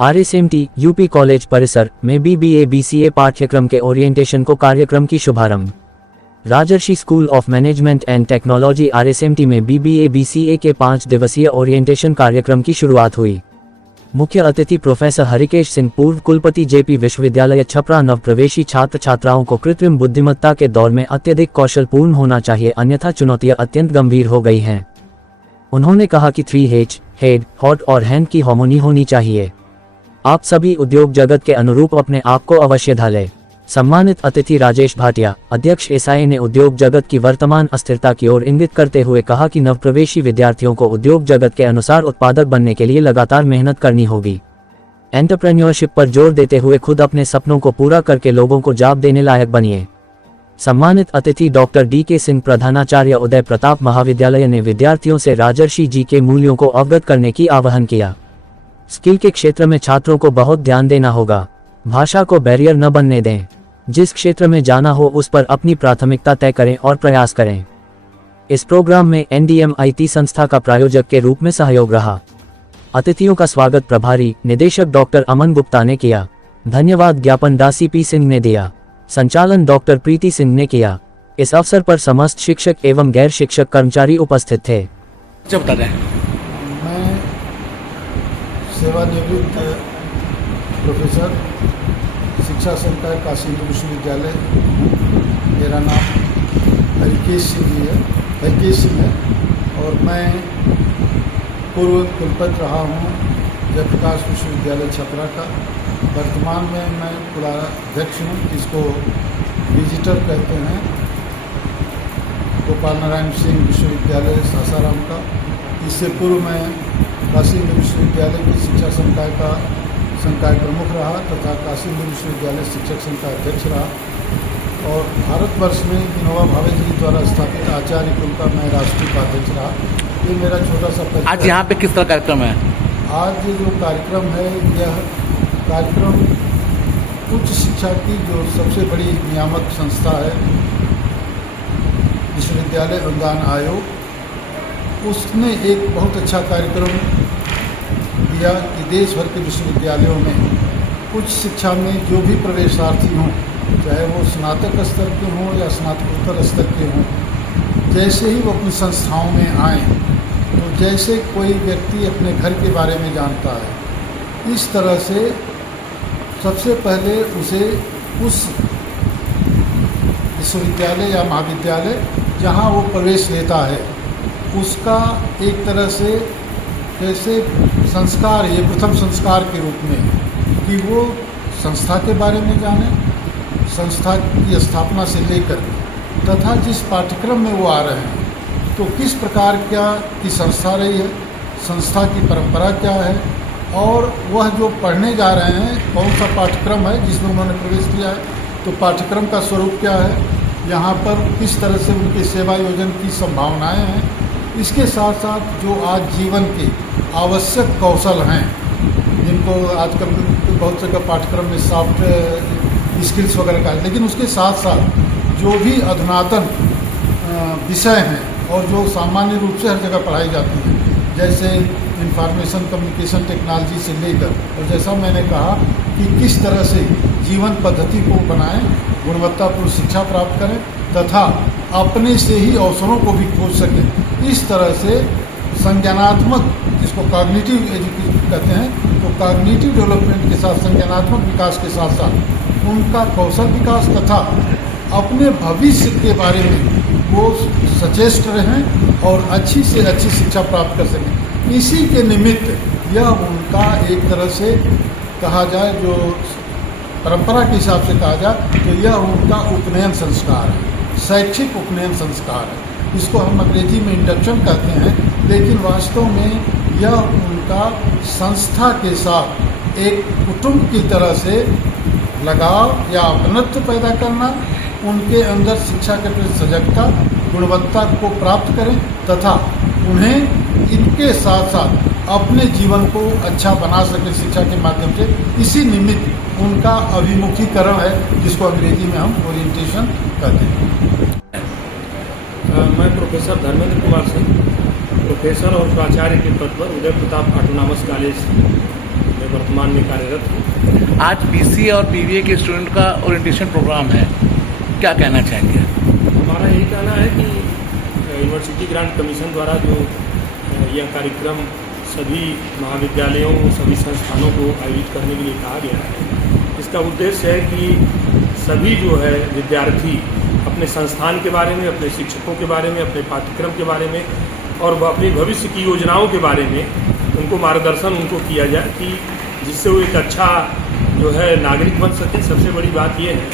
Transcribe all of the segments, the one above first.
RSMT UP college परिसर में BBA BCA पाठ्यक्रम के ओरिएंटेशन को कार्यक्रम की शुभारंभ। Rajarshi school of management and technology RSMT में BBA BCA के 5 दिवसीय ओरिएंटेशन कार्यक्रम की शुरुआत हुई। मुख्य अतिथि प्रोफेसर हरिकेश सिंह, पूर्व कुलपति JP विश्वविद्यालय छपरा। नवप्रवेशी छात्र छात्राओं को कृत्रिम बुद्धिमत्ता के दौर में अत्यधिक कौशलपूर्ण होना चाहिए, अन्यथा चुनौतियां अत्यंत गंभीर हो गई हैं। उन्होंने कहा कि 3H हेड, हॉट और हैंड की हार्मोनी होनी चाहिए। आप सभी उद्योग जगत के अनुरूप अपने आप को अवश्य ढालें। सम्मानित अतिथि राजेश भाटिया, अध्यक्ष SIA ने उद्योग जगत की वर्तमान अस्थिरता की ओर इंगित करते हुए कहा कि नवप्रवेशी विद्यार्थियों को उद्योग जगत के अनुसार उत्पादक बनने के लिए लगातार मेहनत करनी होगी। एंटरप्रेन्योरशिप पर जोर देते हुए खुद अपने सपनों को पूरा करके लोगों को जवाब देने लायक बनिए। सम्मानित अतिथि डॉक्टर DK सिंह, प्रधानाचार्य उदय प्रताप महाविद्यालय ने विद्यार्थियों से राजर्षि जी के मूल्यों को अवगत करने की आह्वान किया। स्किल के क्षेत्र में छात्रों को बहुत ध्यान देना होगा। भाषा को बैरियर न बनने दें। जिस क्षेत्र में जाना हो उस पर अपनी प्राथमिकता तय करें और प्रयास करें। इस प्रोग्राम में NDM IT संस्था का प्रायोजक के रूप में सहयोग रहा। अतिथियों का स्वागत प्रभारी निदेशक डॉक्टर अमन गुप्ता ने किया। धन्यवाद ज्ञापन डा CP सिंह ने दिया। संचालन डॉक्टर प्रीति सिंह ने किया। इस अवसर पर समस्त शिक्षक एवं गैर शिक्षक कर्मचारी उपस्थित थे। मैं सेवानिवृत्त प्रोफेसर शिक्षा संकाय काशी हिंदू विश्वविद्यालय, मेरा नाम हरिकेश सिंह है और मैं पूर्व कुलपति रहा हूँ जयप्रकाश विश्वविद्यालय छपरा का। वर्तमान में मैं कुलाध्यक्ष हूँ, जिसको विजिटर कहते हैं, गोपाल नारायण सिंह विश्वविद्यालय सासाराम का। इससे पूर्व मैं काशी हिंदू विश्वविद्यालय की शिक्षा संकाय प्रमुख रहा तथा काशी हिंदू विश्वविद्यालय शिक्षक संघ का अध्यक्ष रहा और भारतवर्ष में विनोबा भावे जी द्वारा स्थापित आचार्य कुल का मैं राष्ट्रीय उपाध्यक्ष रहा। ये मेरा छोटा सा परिचय। आज यहाँ पे किस तरह कार्यक्रम है? आज जो कार्यक्रम है, यह कार्यक्रम उच्च शिक्षा की जो सबसे बड़ी नियामक संस्था है, विश्वविद्यालय अनुदान आयोग, उसने एक बहुत अच्छा कार्यक्रम दिया कि देश भर के विश्वविद्यालयों में उच्च शिक्षा में जो भी प्रवेशार्थी हों, चाहे वो स्नातक स्तर के हों या स्नातकोत्तर स्तर के हों, जैसे ही वो अपनी संस्थाओं में आएँ, तो जैसे कोई व्यक्ति अपने घर के बारे में जानता है, इस तरह से सबसे पहले उसे उस विश्वविद्यालय या महाविद्यालय जहाँ वो प्रवेश लेता है, उसका एक तरह से जैसे संस्कार, ये प्रथम संस्कार के रूप में, कि वो संस्था के बारे में जाने, संस्था की स्थापना से लेकर तथा जिस पाठ्यक्रम में वो आ रहे हैं, तो किस प्रकार की संस्था रही है, संस्था की परंपरा क्या है और वह जो पढ़ने जा रहे हैं कौन सा पाठ्यक्रम है जिसमें उन्होंने प्रवेश किया है, तो पाठ्यक्रम का स्वरूप क्या है, यहाँ पर किस तरह से उनके सेवा योजन की संभावनाएं हैं। इसके साथ साथ जो आज जीवन के आवश्यक कौशल हैं, जिनको आजकल बहुत जगह पाठ्यक्रम में सॉफ्ट स्किल्स वगैरह का है, लेकिन उसके साथ साथ जो भी अधुनातन विषय हैं और जो सामान्य रूप से हर जगह पढ़ाई जाती हैं, जैसे इंफॉर्मेशन कम्युनिकेशन टेक्नोलॉजी से लेकर, और जैसा मैंने कहा कि किस तरह से जीवन पद्धति को बनाएं, गुणवत्तापूर्ण शिक्षा प्राप्त करें तथा अपने से ही अवसरों को भी खोज सकें। इस तरह से संज्ञानात्मक, जिसको कॉग्निटिव एजुकेशन कहते हैं, तो कॉग्निटिव डेवलपमेंट के साथ संज्ञानात्मक विकास के साथ साथ उनका कौशल विकास तथा अपने भविष्य के बारे में वो सचेष्ट रहें और अच्छी से अच्छी शिक्षा प्राप्त कर सकें। इसी के निमित्त यह उनका एक तरह से कहा जाए, जो परंपरा के हिसाब से कहा जाए, तो यह उनका उपनयन संस्कार है, शैक्षिक उपनयन संस्कार है। इसको हम अंग्रेजी में इंडक्शन कहते हैं, लेकिन वास्तव में यह उनका संस्था के साथ एक कुटुंब की तरह से लगाव या अपनत्व पैदा करना, उनके अंदर शिक्षा के प्रति सजगता, गुणवत्ता को प्राप्त करें तथा उन्हें इनके साथ साथ अपने जीवन को अच्छा बना सके शिक्षा के माध्यम से। इसी निमित्त उनका अभिमुखीकरण है, जिसको अंग्रेजी में हम ओरिएंटेशन कहते हैं। मैं प्रोफेसर धर्मेंद्र कुमार सिंह, प्रोफेसर और प्राचार्य के पद पर उदय प्रताप ऑटोनॉमस कॉलेज में वर्तमान में कार्यरत हूँ। आज बीसीए और बीबीए के स्टूडेंट का ओरिएंटेशन प्रोग्राम है, क्या कहना चाहेंगे? हमारा यही कहना है कि यूनिवर्सिटी ग्रांट कमीशन द्वारा जो यह कार्यक्रम सभी महाविद्यालयों सभी संस्थानों को आयोजित करने के लिए कहा गया है, इसका उद्देश्य है कि सभी जो है विद्यार्थी अपने संस्थान के बारे में, अपने शिक्षकों के बारे में, अपने पाठ्यक्रम के बारे में और अपनी भविष्य की योजनाओं के बारे में उनको मार्गदर्शन उनको किया जाए कि जिससे वो एक अच्छा जो है नागरिक बन सके। सबसे बड़ी बात यह है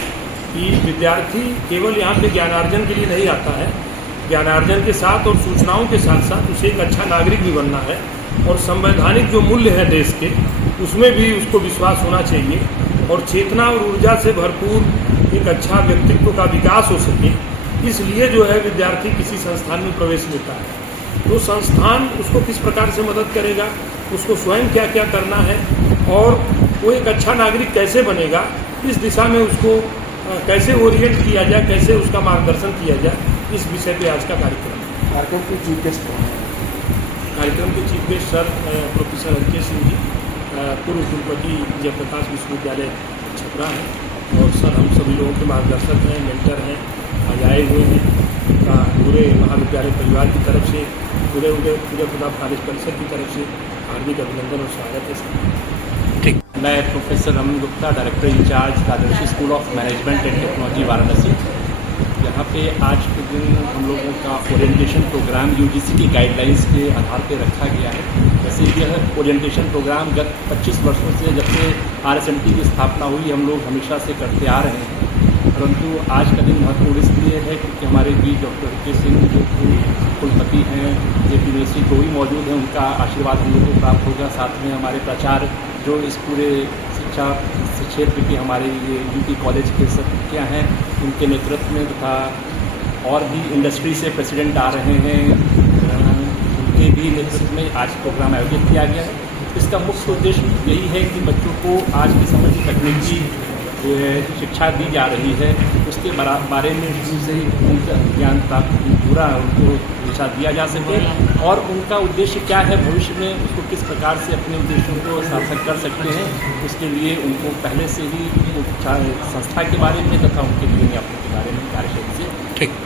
कि विद्यार्थी केवल यहाँ पे ज्ञानार्जन के लिए नहीं आता है, ज्ञानार्जन के साथ और सूचनाओं के साथ साथ उसे एक अच्छा नागरिक भी बनना है और संवैधानिक जो मूल्य है देश के उसमें भी उसको विश्वास होना चाहिए और चेतना और ऊर्जा से भरपूर एक अच्छा व्यक्तित्व का विकास हो सके। इसलिए जो है विद्यार्थी किसी संस्थान में प्रवेश लेता है तो संस्थान उसको किस प्रकार से मदद करेगा, उसको स्वयं क्या क्या करना है और वो एक अच्छा नागरिक कैसे बनेगा, इस दिशा में उसको कैसे ओरिएंट किया जाए, कैसे उसका मार्गदर्शन किया जाए, इस विषय पे आज का कार्यक्रम है। कार्यक्रम के चीफ गेस्ट कौन है? कार्यक्रम के chief guest sir professor Harke Singh ji, पूर्व कुलपति जयप्रकाश विश्वविद्यालय छपरा हैं और सर हम सभी लोगों के मार्गदर्शक हैं, मेंटर हैं, आज आए हुए हैं। पूरे महाविद्यालय परिवार की तरफ से, पूरे प्रताप कॉलेज परिसर की तरफ से हार्दिक अभिनंदन और स्वागत है सर। ठीक। मैं professor Raman Gupta, director in charge Rajarshi school of management and technology Varanasi. यहाँ पे आज के दिन हम लोगों का ओरिएंटेशन प्रोग्राम यूजीसी की गाइडलाइंस के आधार पर रखा गया है। वैसे यह ओरिएंटेशन प्रोग्राम गत 25 वर्षों से, जब से RSMT की स्थापना हुई, हम लोग हमेशा से करते आ रहे हैं। परंतु आज का दिन महत्वपूर्ण इसलिए है क्योंकि हमारे बीच डॉक्टर हरके सिंह जो कुलपति हैं JP यूनिवर्सिटी को भी मौजूद हैं, उनका आशीर्वाद हम लोग को प्राप्त होगा। साथ में हमारे प्राचार्य जो इस पूरे शिक्षा क्षेत्र के हमारे ये UP कॉलेज के सदस्य हैं, उनके नेतृत्व में तथा और भी इंडस्ट्री से प्रेसिडेंट आ रहे हैं, उनके भी नेतृत्व में आज प्रोग्राम आयोजित किया गया है। इसका मुख्य उद्देश्य यही है कि बच्चों को आज के समय की तकनीकी शिक्षा दी जा रही है, उसके बारे में शुरू से ही उनका ज्ञान प्राप्त पूरा उनको दिशा दिया जा सके और उनका उद्देश्य क्या है, भविष्य में उसको किस प्रकार से अपने उद्देश्यों को सार्थक कर सकते हैं, उसके लिए उनको पहले से ही संस्था के बारे में तथा उनके लिए अपने के बारे में कार्यशैली से ठीक।